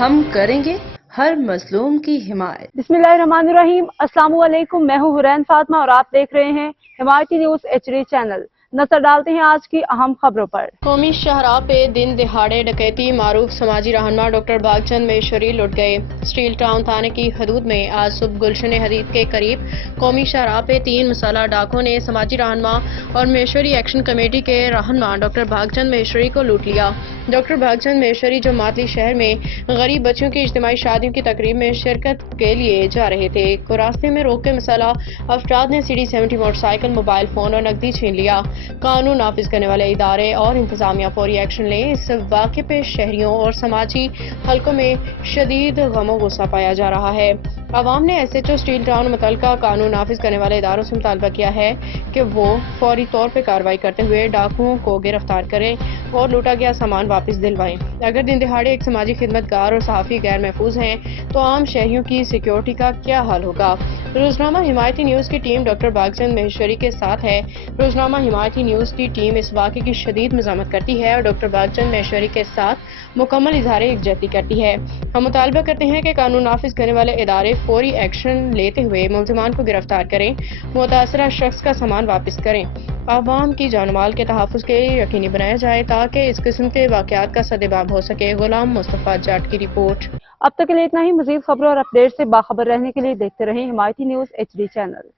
ہم کریں گے ہر مظلوم کی حمایت۔ بسم اللہ الرحمن الرحیم۔ السلام علیکم، میں ہوں حرین فاطمہ اور آپ دیکھ رہے ہیں حمایتی نیوز HD چینل۔ نظر ڈالتے ہیں آج کی اہم خبروں پر۔ قومی شاہراہ پہ دن دہاڑے ڈکیتی، معروف سماجی رہنما ڈاکٹر بھاگچند میشوری لٹ گئے۔ اسٹیل ٹاؤن تھانے کی حدود میں آج صبح گلشن حدید کے قریب قومی شاہراہ پہ 3 مسلح ڈاکوؤں نے سماجی رہنما اور میشوری ایکشن کمیٹی کے رہنما ڈاکٹر بھاگچند میشوری کو لوٹ لیا۔ ڈاکٹر بھاگچند میشوری جو ماتلی شہر میں غریب بچوں کی اجتماعی شادیوں کی تقریب میں شرکت کے لیے جا رہے تھے کو راستے میں روک کے مسلح افراد نے CD-70 motor cycle, mobile phone اور نقدی چھین لیا۔ قانون نافذ کرنے والے ادارے اور انتظامیہ فوری ایکشن لیں۔ اس واقعے پہ شہریوں اور سماجی حلقوں میں شدید غم و غصہ پایا جا رہا ہے۔ عوام نے SHO اسٹیل ٹاؤن متعلقہ قانون نافذ کرنے والے اداروں سے مطالبہ کیا ہے کہ وہ فوری طور پہ کارروائی کرتے ہوئے ڈاکوؤں کو گرفتار کریں اور لوٹا گیا سامان واپس دلوائیں۔ اگر دن دہاڑے ایک سماجی خدمتگار اور صحافی غیر محفوظ ہیں تو عام شہریوں کی سیکیورٹی کا کیا حال ہوگا؟ روزنامہ حمایتی نیوز کی ٹیم ڈاکٹر بھاگچند میشوری کے ساتھ ہے۔ روزنامہ حمایتی نیوز کی ٹیم اس واقعے کی شدید مذمت کرتی ہے اور ڈاکٹر بھاگچند میشوری کے ساتھ مکمل اظہار یکجہتی کرتی ہے۔ ہم مطالبہ کرتے ہیں کہ قانون نافذ کرنے والے ادارے فوری ایکشن لیتے ہوئے ملزمان کو گرفتار کریں، متاثرہ شخص کا سامان واپس کریں، عوام کی جان و مال کے تحفظ کے یقینی بنایا جائے تاکہ اس قسم کے واقعات کا سدباب ہو سکے۔ غلام مصطفیٰ جاٹ کی رپورٹ۔ اب تک کے لیے اتنا ہی۔ مزید خبروں اور اپڈیٹ سے باخبر رہنے کے لیے دیکھتے رہیں حمایتی نیوز HD چینل۔